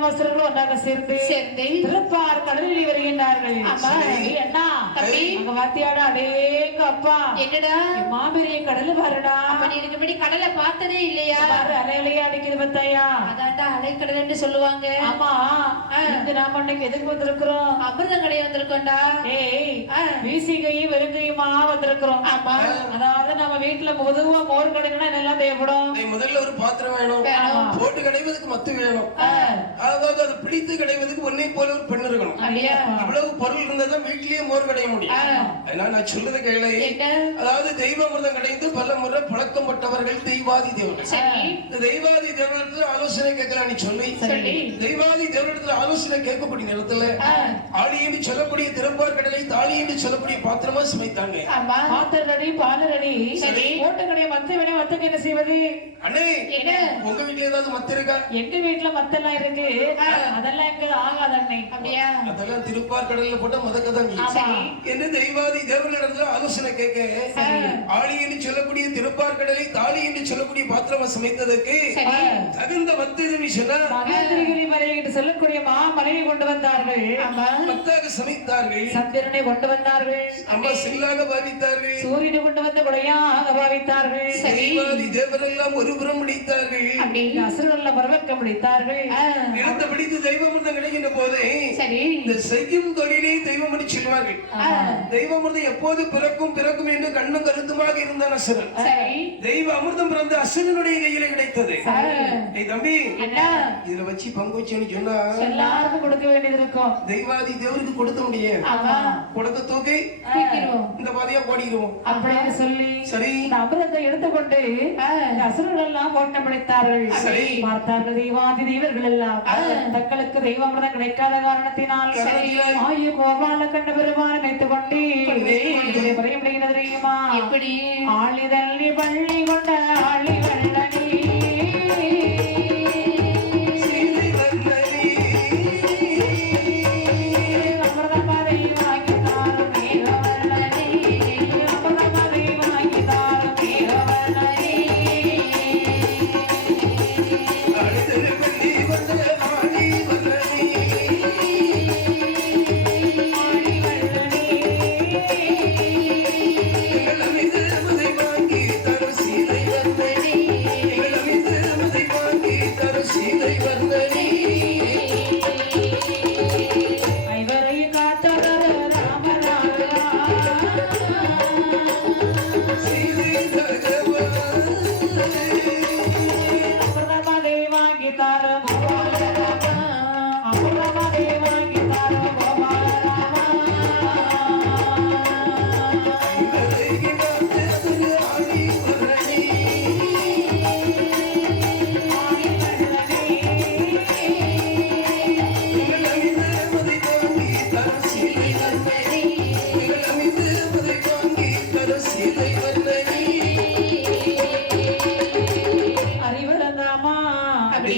அசுரர்களும் ஒன்றாக சேர்ந்து சேர்ந்து திருப்பார் கடலில் வருகின்றார்கள். ஆமா. ஏய், அண்ணா தம்பி. அங்க வாத்தியாடா அடேங்க அப்பா என்னடா? என் மாபெரிய கடல் பாருடா. அப்ப நீ இதுக்கு முன்னாடி கடலை பார்த்ததே இல்லையா? அலை அலையா அடிக்குது பத்தாயா அதான்டா அலைக்கடல் என்று சொல்லுவாங்க. ஆமா. இங்க நாம இன்னைக்கு எதுக்கு வந்திருக்கிறோம்? அமிர்தம் கடை வந்திருக்கோம்டா. ஏய். வீசிகையும் வெறுங்கையுமா வந்திருக்கிறோம்? ஆமா. அதாவது நம்ம வீட்டுல பொதுவா மோர் கடைனா என்னெல்லாம் தேவைப்படும். முதல்ல ஒரு பாத்திரம் வேணும். போட்டு மத்து வேணும். அது பிடித்து கடைவதற்கு உன்னை போல ஒரு பெண் இருக்கணும். அப்படியா? இவ்வளவு பொருள் இருந்தாதான் வீட்லயே மோர் கடைய முடியும். அதனால நான் சொல்றது கேளு. அதாவது தெய்வாமிர்தம் கடைந்து பல முறை பழக்கப்பட்டவர்கள் தெய்வாதி தேவர்கள். சரி. இந்த தெய்வாதி தேவனிடத்துல ஆலோசனை கேட்கலாம் நீ சொல்லி. தெய்வாதி தேவனிடத்துல ஆலோசனை கேட்கக்கூடிய நேரத்துல ஆளி என்று சொல்லக்கூடிய திருப்பார் கடலை தாலி என்று சொல்லக்கூடிய பாத்திரமா சமைத்தாங்க. ஆமா. பாத்திரடி பாலரடி சரி. ஓட்டு கடை மத்த விட மத்தக்கு என்ன செய்வது? அண்ணே என்ன? உங்க வீட்டுல ஏதாவது மத்த இருக்கா? எங்க வீட்டுல மத்தெல்லாம் இருக்கு. அதெல்லாம் எங்க ஆகாது அன்னை அப்படியா? அதெல்லாம் திருப்பார் கடல்ல போட்ட மதக்கதான் என்று தெய்வாதி தேவனிடத்துல ஆலோசனை கேட்க? ஆளி என்று சொல்லக்கூடிய திருப்பார் கடலை தாலி என்று சொல்லக்கூடிய பாத்திரமா சமைத்ததற்கு சரி. தகுந்த சொன்னா மகேந்திரகிரி சொல்லக்கூடிய மாமலையை கொண்டு வந்தார்கள். ஆமா. மத்தாக சமைத்தார்கள். சந்திரனை கொண்டு வந்தார்கள். அம்மா சில்லாக பாவித்தார்கள். சூரியனை கொண்டு வந்து குடையாக பாவித்தார்கள். தெய்வாதி தேவரெல்லாம் ஒருபுறம் முடித்தார்கள் அசுரர்ல வரவேற்க முடித்தார்கள். எழுத்த பிடித்து தெய்வமிருந்தம் கிடைக்கின்ற போதே சரி. இந்த செய்யும் தொழிலை தெய்வம் என்று சொல்வார்கள் தெய்வமிருந்தம் எப்போது பிறக்கும் பிறக்கும் அசுரன். தெய்வ அமிர்தம் பிறந்த அசுரனுடைய கையில கிடைத்தது. ஏய் தம்பி என்ன? இதுல வச்சு பங்கு வச்சேன்னு சொன்னா எல்லாருக்கும் கொடுக்க வேண்டியது இருக்கும் தெய்வாதி தேவருக்கு கொடுத்த முடியும். ஆமா. கொடுத்த தொகை இந்த பாதியா போடிடுவோம் அப்படின்னு சொல்லி சரி. அமிர்தத்தை எடுத்துக்கொண்டு இந்த அசுரர்கள் எல்லாம் ஓட்டம் பிடித்தார்கள். பார்த்தார்கள் தெய்வாதி தெய்வர்கள் எல்லாம். தங்களுக்கு தெய்வ அமிர்தம் கிடைக்காத காரணத்தினால். ஆயு கோபால கண்ட பெருமான் நினைத்துக் கொண்டு தெரியுமா எப்படி? ஆளிதள்ளி பள்ளி கொண்ட ஆளிகள் அபூர்வமாகி வாங்கி